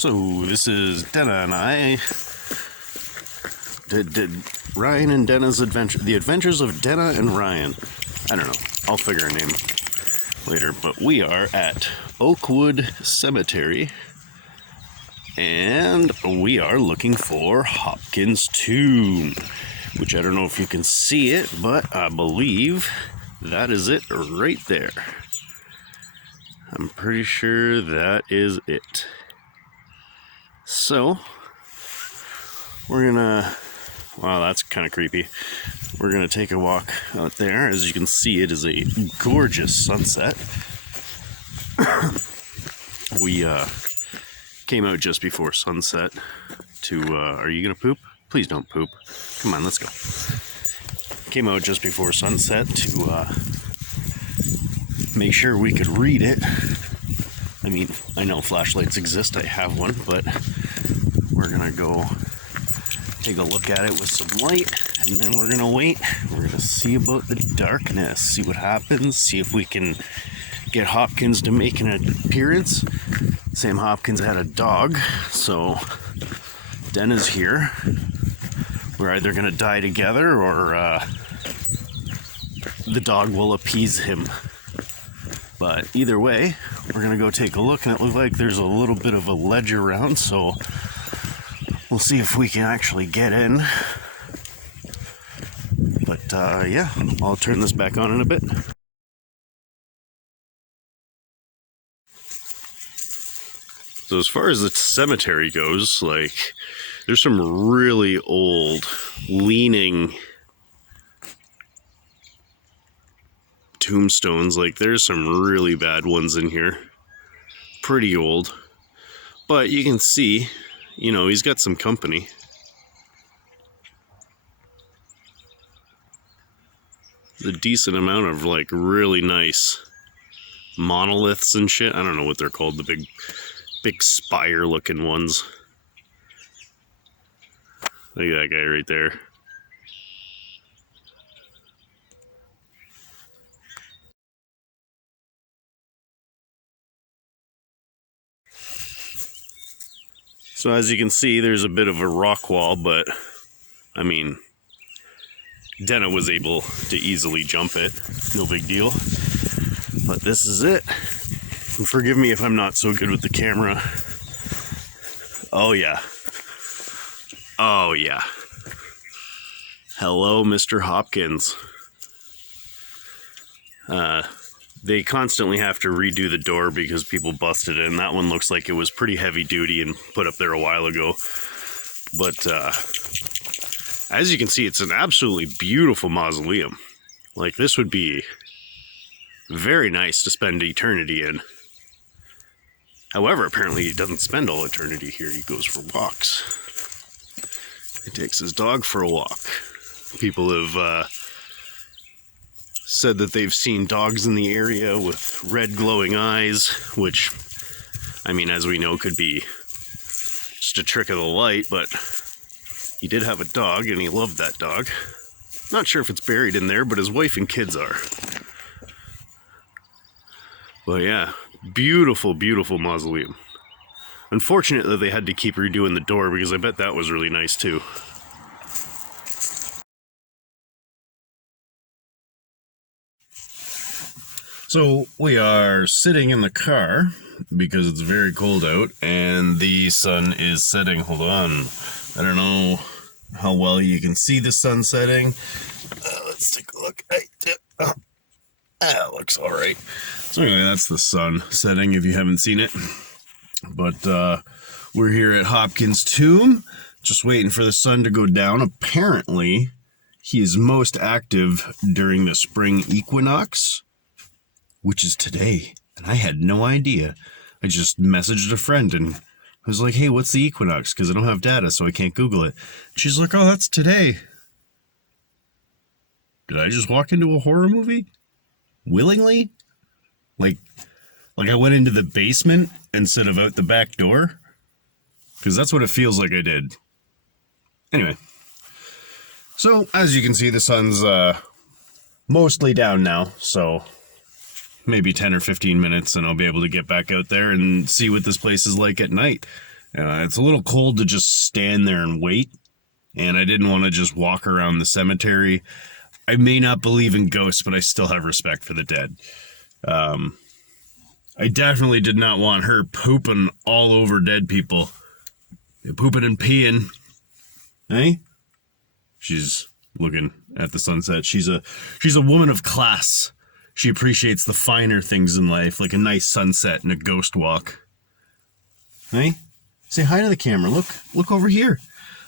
So this is Denna and I. Did Ryan and Denna's adventure, the adventures of Denna and Ryan. I don't know. I'll figure a name later. But we are at Oakwood Cemetery, and we are looking for Hopkins Tomb, which I don't know if you can see it, but I believe that is it right there. I'm pretty sure that is it. So, we're gonna, wow, that's kind of creepy. We're gonna take a walk out there. As you can see, it is a gorgeous sunset. We came out just before sunset to, are you gonna poop? Please don't poop. Come on, let's go. Came out just before sunset to make sure we could read it. I mean, I know flashlights exist, I have one, but we're gonna go take a look at it with some light, and then we're gonna wait. We're gonna see about the darkness, see what happens, see if we can get Hopkins to make an appearance. Sam Hopkins had a dog, so Den is here. We're either gonna die together or the dog will appease him. But either way, we're gonna go take a look, and it looks like there's a little bit of a ledge around, so we'll see if we can actually get in. But yeah, I'll turn this back on in a bit. So as far as the cemetery goes, like, there's some really old, leaning tombstones. Like, there's some really bad ones in here. Pretty old. But you can see, you know, he's got some company. There's a decent amount of, like, really nice monoliths and shit. I don't know what they're called, the big spire looking ones. Look at that guy right there. So as you can see, there's a bit of a rock wall, but I mean, Denna was able to easily jump it. No big deal. But this is it. And forgive me if I'm not so good with the camera. Oh yeah. Oh yeah. Hello, Mr. Hopkins. They constantly have to redo the door because people busted it, and that one looks like it was pretty heavy duty and put up there a while ago. But as you can see, it's an absolutely beautiful mausoleum. Like, this would be very nice to spend eternity in. However, apparently he doesn't spend all eternity here. He goes for walks. He takes his dog for a walk. People have said that they've seen dogs in the area with red glowing eyes, which, I mean, as we know, could be just a trick of the light, but he did have a dog and he loved that dog. Not sure if it's buried in there, but his wife and kids are. But yeah, beautiful, beautiful mausoleum. Unfortunately, they had to keep redoing the door because I bet that was really nice too. So we are sitting in the car because it's very cold out and the sun is setting. Hold on. I don't know how well you can see the sun setting. Let's take a look. That looks all right. So anyway, that's the sun setting if you haven't seen it. But we're here at Hopkins Tomb, just waiting for the sun to go down. Apparently, he is most active during the spring equinox, which is today, and I had no idea. I just messaged a friend and I was like, hey, what's the equinox? Because I don't have data, so I can't Google it. She's like, oh, that's today. Did I just walk into a horror movie? Willingly? Like I went into the basement instead of out the back door? Because that's what it feels like I did. Anyway. So, as you can see, the sun's mostly down now, so maybe 10 or 15 minutes and I'll be able to get back out there and see what this place is like at night. It's a little cold to just stand there and wait, and I didn't want to just walk around the cemetery. I may not believe in ghosts, but I still have respect for the dead. I definitely did not want her pooping all over dead people. Pooping and peeing. Hey? She's looking at the sunset. She's a woman of class. She appreciates the finer things in life, like a nice sunset and a ghost walk. Hey? Say hi to the camera. Look over here.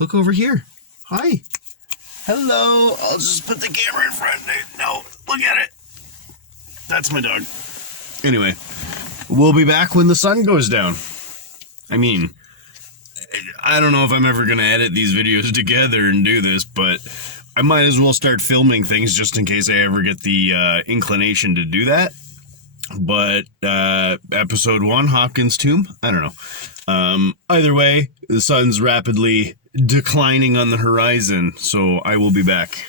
Look over here. Hi. Hello. I'll just put the camera in front. No, look at it. That's my dog. Anyway, we'll be back when the sun goes down. I mean, I don't know if I'm ever going to edit these videos together and do this, but I might as well start filming things just in case I ever get the inclination to do that. But episode 1, Hopkins Tomb, I don't know. Either way, the sun's rapidly declining on the horizon, so I will be back.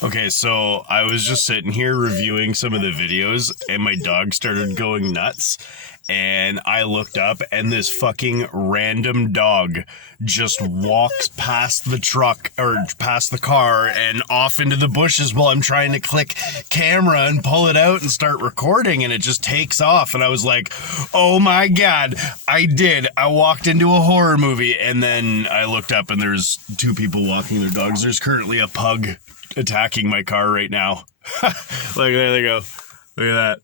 Okay, so I was just sitting here reviewing some of the videos, and my dog started going nuts, and I looked up, and this fucking random dog just walks past the truck, or past the car, and off into the bushes while I'm trying to click camera and pull it out and start recording, and it just takes off, and I was like, oh my god, I walked into a horror movie, and then I looked up, and there's 2 people walking their dogs. There's currently a pug attacking my car right now. Like, there they go. Look at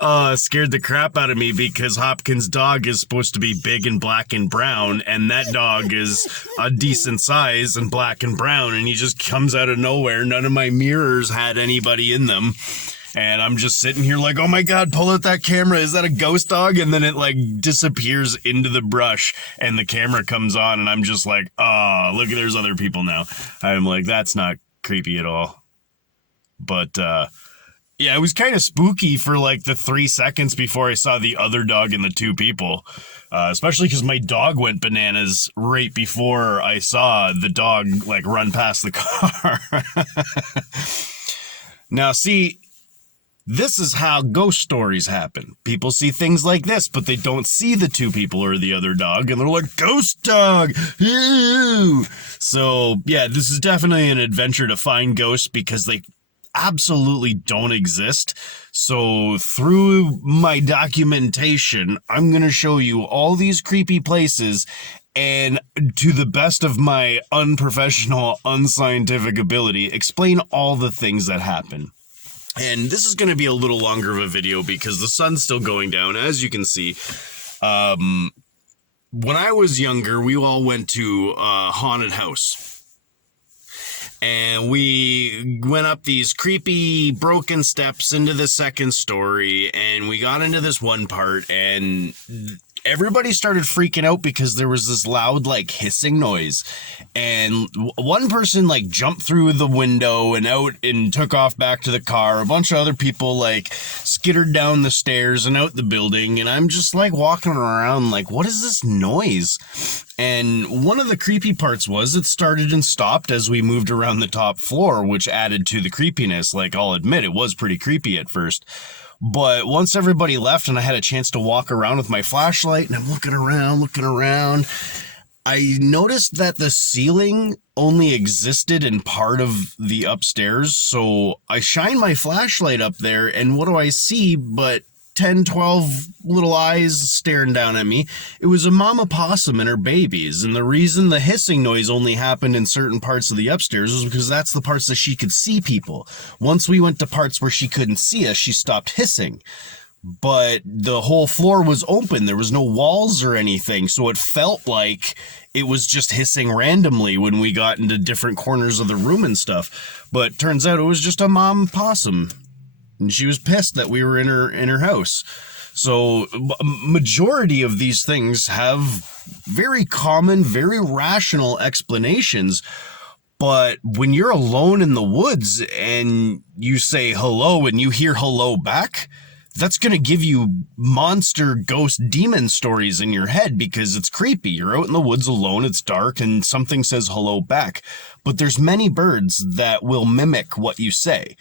that. Scared the crap out of me because Hopkins' dog is supposed to be big and black and brown, and that dog is a decent size and black and brown, and he just comes out of nowhere. None of my mirrors had anybody in them. And I'm just sitting here like, oh my god, pull out that camera. Is that a ghost dog? And then it like disappears into the brush and the camera comes on and I'm just like, oh, look, there's other people now. I'm like, that's not creepy at all. But yeah, it was kind of spooky for like the 3 seconds before I saw the other dog and the 2 people. Especially because my dog went bananas right before I saw the dog like run past the car. Now, see, this is how ghost stories happen. People see things like this, but they don't see the 2 people or the other dog, and they're like, ghost dog! Ew! So, yeah, this is definitely an adventure to find ghosts because they absolutely don't exist. So, through my documentation, I'm going to show you all these creepy places, and to the best of my unprofessional, unscientific ability, explain all the things that happen. And this is going to be a little longer of a video because the sun's still going down, as you can see. When I was younger, we all went to a haunted house. And we went up these creepy, broken steps into the 2nd story, and we got into this one part, and everybody started freaking out because there was this loud, like, hissing noise. And one person, like, jumped through the window and out and took off back to the car. A bunch of other people, like, skittered down the stairs and out the building. And I'm just, like, walking around, like, what is this noise? And one of the creepy parts was it started and stopped as we moved around the top floor, which added to the creepiness. Like, I'll admit, it was pretty creepy at first. But once everybody left and I had a chance to walk around with my flashlight and I'm looking around, I noticed that the ceiling only existed in part of the upstairs. So I shine my flashlight up there and what do I see but 10, 12 little eyes staring down at me. It was a mama possum and her babies. And the reason the hissing noise only happened in certain parts of the upstairs was because that's the parts that she could see people. Once we went to parts where she couldn't see us, she stopped hissing. But the whole floor was open. There was no walls or anything. So it felt like it was just hissing randomly when we got into different corners of the room and stuff. But turns out it was just a mom possum. And she was pissed that we were in her house. So majority of these things have very common, very rational explanations. But when you're alone in the woods and you say hello and you hear hello back, that's going to give you monster, ghost, demon stories in your head because it's creepy. You're out in the woods alone, it's dark, and something says hello back. But there's many birds that will mimic what you say.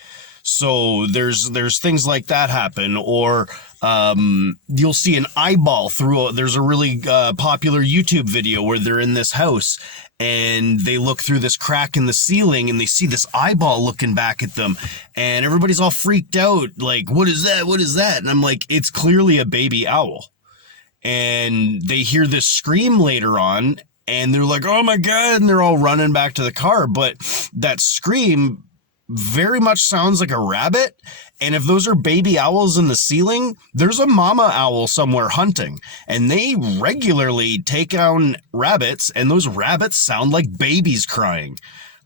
So there's things like that happen, or you'll see an eyeball there's a really popular YouTube video where they're in this house and they look through this crack in the ceiling and they see this eyeball looking back at them, and everybody's all freaked out, like, what is that? What is that? And I'm like, it's clearly a baby owl. And they hear this scream later on, and they're like, oh my God, and they're all running back to the car. But that scream very much sounds like a rabbit. And if those are baby owls in the ceiling, there's a mama owl somewhere hunting. And they regularly take down rabbits, and those rabbits sound like babies crying.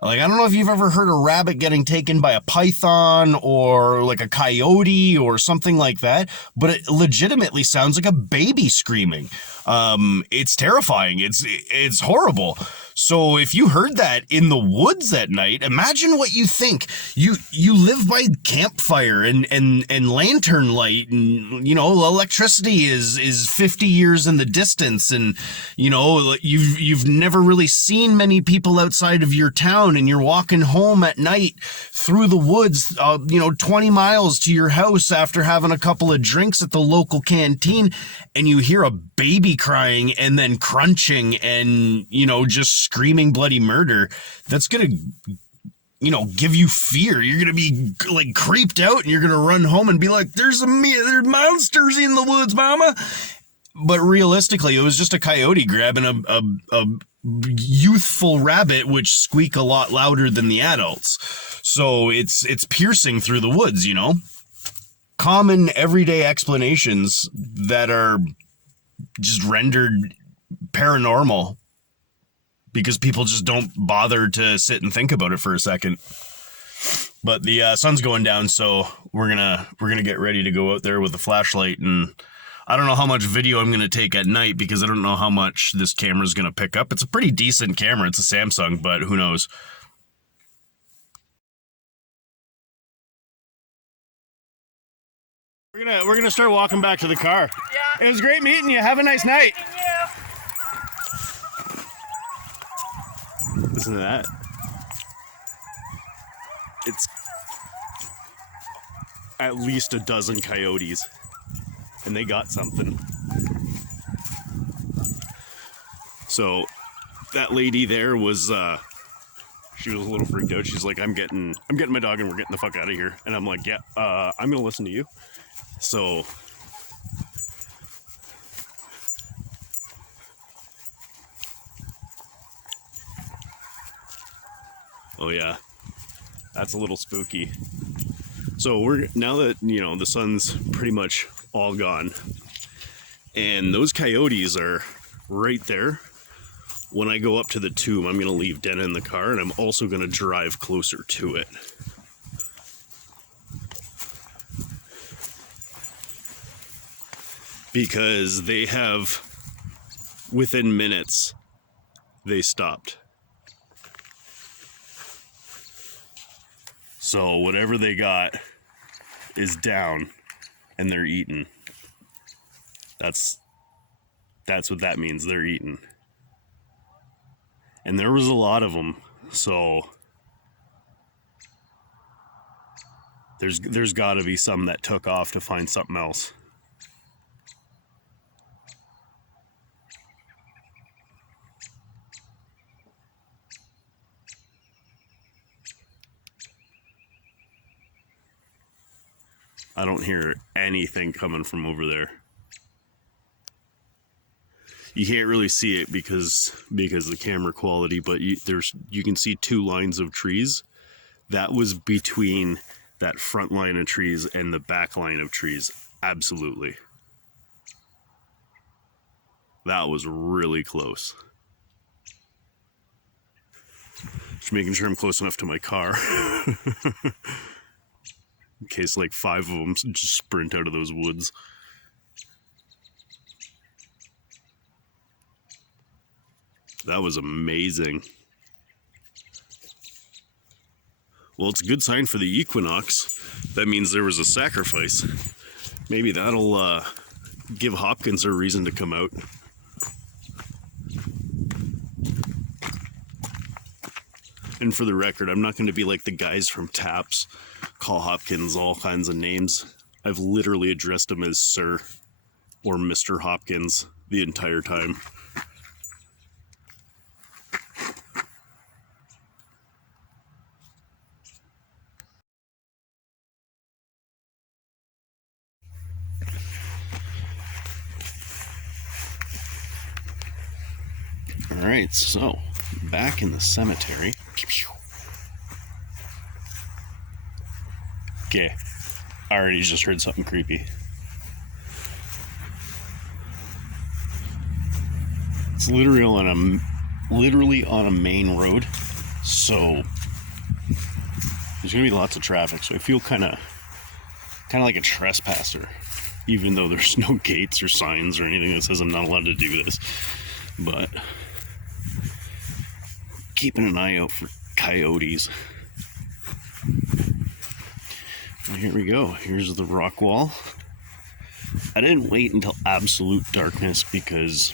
Like, I don't know if you've ever heard a rabbit getting taken by a python or like a coyote or something like that, but it legitimately sounds like a baby screaming. It's terrifying. It's horrible. So if you heard that in the woods at night, imagine what you think. You live by campfire and lantern light, and, you know, electricity is 50 years in the distance, and, you know, you've never really seen many people outside of your town, and you're walking home at night through the woods, 20 miles to your house after having a couple of drinks at the local canteen, and you hear a baby crying and then crunching and, just screaming bloody murder. That's gonna, give you fear. You're gonna be like creeped out, and you're gonna run home and be like, there's monsters in the woods, mama. But realistically, it was just a coyote grabbing a youthful rabbit, which squeak a lot louder than the adults. So it's piercing through the woods, Common everyday explanations that are just rendered paranormal because people just don't bother to sit and think about it for a second. But the sun's going down, so we're gonna get ready to go out there with the flashlight, and I don't know how much video I'm gonna take at night because I don't know how much this camera's gonna pick up. It's a pretty decent camera. It's a Samsung, but who knows? We're gonna start walking back to the car. Yeah. It was great meeting you. Have a nice night. Listen to that. It's at least a dozen coyotes, and they got something. So that lady there was she was a little freaked out. She's like, I'm getting my dog and we're getting the fuck out of here. And I'm like, yeah, I'm gonna listen to you. So oh yeah, that's a little spooky. So now that the sun's pretty much all gone, and those coyotes are right there. When I go up to the tomb, I'm gonna leave Denna in the car, and I'm also gonna drive closer to it. Because they have, within minutes, they stopped. So whatever they got is down and they're eating. That's what that means, they're eating. And there was a lot of them, so there's got to be some that took off to find something else. I don't hear anything coming from over there. You can't really see it because of the camera quality, but you can see two lines of trees. That was between that front line of trees and the back line of trees. Absolutely. That was really close. Just making sure I'm close enough to my car. In case like 5 of them just sprint out of those woods. That was amazing. Well, it's a good sign for the equinox. That means there was a sacrifice. Maybe that'll give Hopkins a reason to come out. And for the record, I'm not going to be like the guys from Taps call Hopkins all kinds of names. I've literally addressed him as Sir or Mr. Hopkins the entire time. Alright, so back in the cemetery. Okay, I already just heard something creepy. It's literally on a main road, so there's gonna be lots of traffic. So I feel kind of like a trespasser, even though there's no gates or signs or anything that says I'm not allowed to do this. But keeping an eye out for coyotes. And here we go. Here's the rock wall. I didn't wait until absolute darkness because,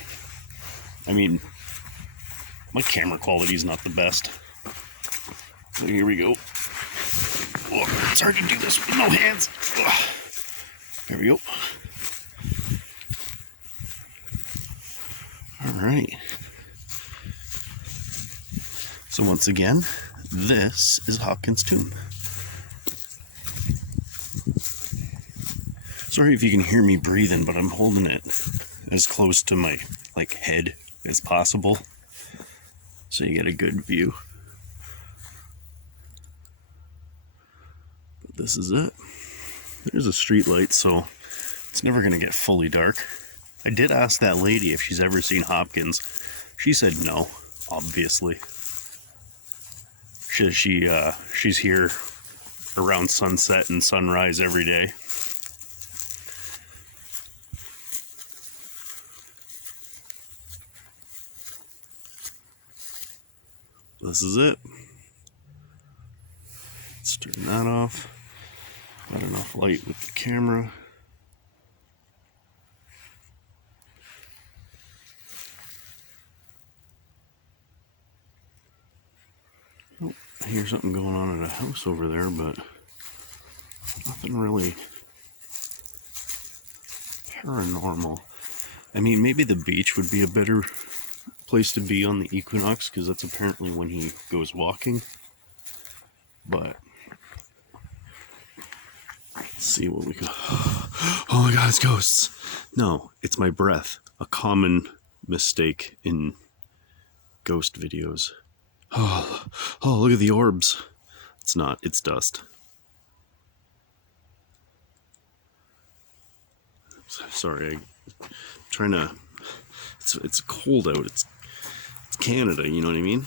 I mean, my camera quality is not the best. So here we go. Oh, it's hard to do this with no hands. Oh, there we go. All right. So once again, this is Hopkins Tomb. Sorry if you can hear me breathing, but I'm holding it as close to my head as possible, so you get a good view. But this is it. There's a street light, so it's never gonna get fully dark. I did ask that lady if she's ever seen Hopkins. She said no, obviously. She's here around sunset and sunrise every day. This is it. Let's turn that off. Not enough light with the camera. Oh, I hear something going on at a house over there, but nothing really paranormal. I mean, maybe the beach would be a better place to be on the equinox, because that's apparently when he goes walking. But let's see what we got. Oh my god, it's ghosts. No, it's my breath. A common mistake in ghost videos. Oh, look at the orbs. It's not, it's dust. Sorry, I'm trying to, it's cold out. It's Canada, you know what I mean?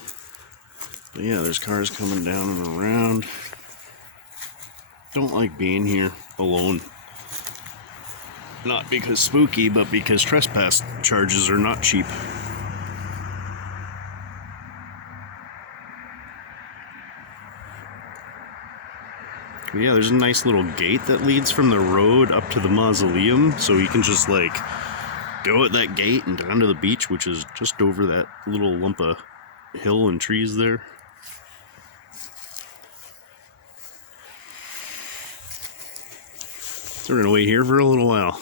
But yeah, there's cars coming down and around. Don't like being here alone. Not because spooky, but because trespass charges are not cheap. But yeah, there's a nice little gate that leads from the road up to the mausoleum, so you can just go at that gate and down to the beach, which is just over that little lump of hill and trees there. So we're gonna wait here for a little while.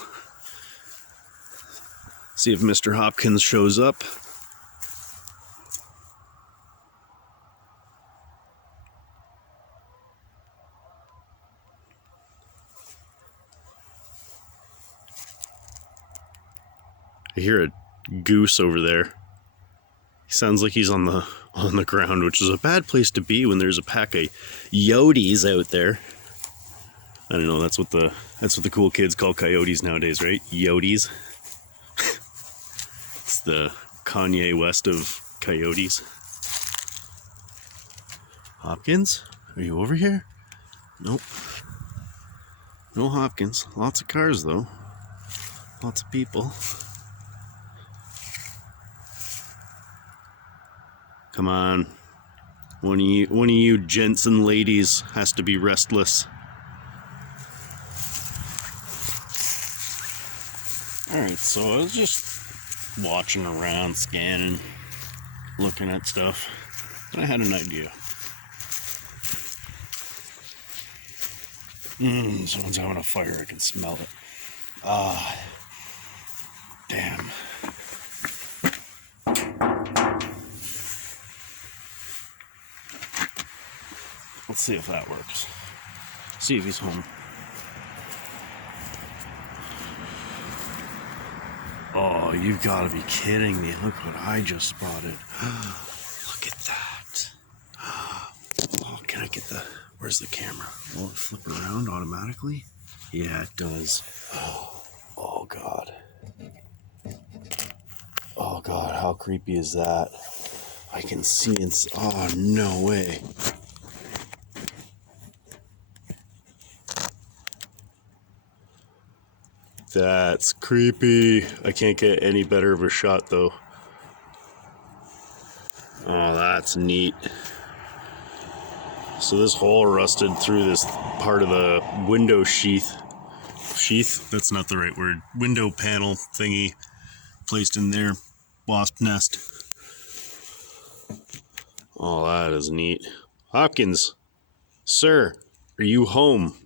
See if Mr. Hopkins shows up. I hear a goose over there. He sounds like he's on the ground, which is a bad place to be when there's a pack of coyotes out there. I don't know, that's what the cool kids call coyotes nowadays, right? Coyotes. It's the Kanye West of coyotes. Hopkins? Are you over here? Nope. No Hopkins. Lots of cars though. Lots of people. Come on. One of you gents and ladies has to be restless. Alright, so I was just watching around, scanning, looking at stuff, and I had an idea. Someone's having a fire. I can smell it. Ah, damn. Let's see if that works. See if he's home. Oh, you've got to be kidding me. Look what I just spotted. Look at that. Oh, can I get the... Where's the camera? Will it flip around automatically? Yeah, it does. Oh, God. Oh, God, how creepy is that? I can see it's... Oh, no way. That's creepy. I can't get any better of a shot, though. Oh, that's neat. So this hole rusted through this part of the window sheath. Sheath? That's not the right word. Window panel thingy placed in there. Wasp nest. Oh, that is neat. Hopkins, sir, are you home?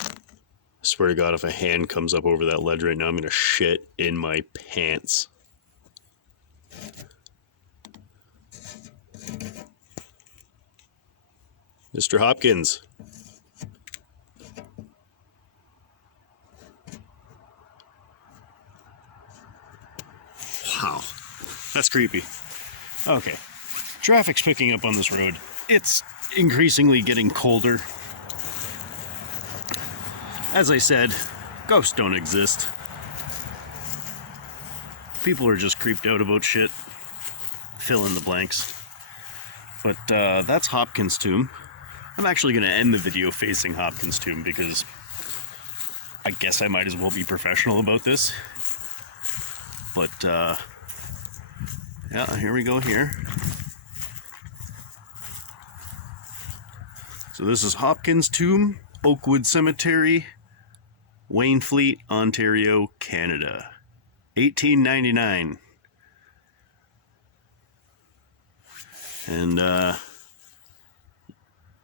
I swear to God, if a hand comes up over that ledge right now, I'm going to shit in my pants. Mr. Hopkins. Wow, that's creepy. Okay, traffic's picking up on this road. It's increasingly getting colder. As I said, ghosts don't exist. People are just creeped out about shit. Fill in the blanks. But that's Hopkins Tomb. I'm actually going to end the video facing Hopkins Tomb because I guess I might as well be professional about this. But yeah, here we go here. So this is Hopkins Tomb, Oakwood Cemetery, Wainfleet, Ontario, Canada. 1899. And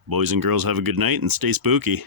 boys and girls, have a good night and stay spooky.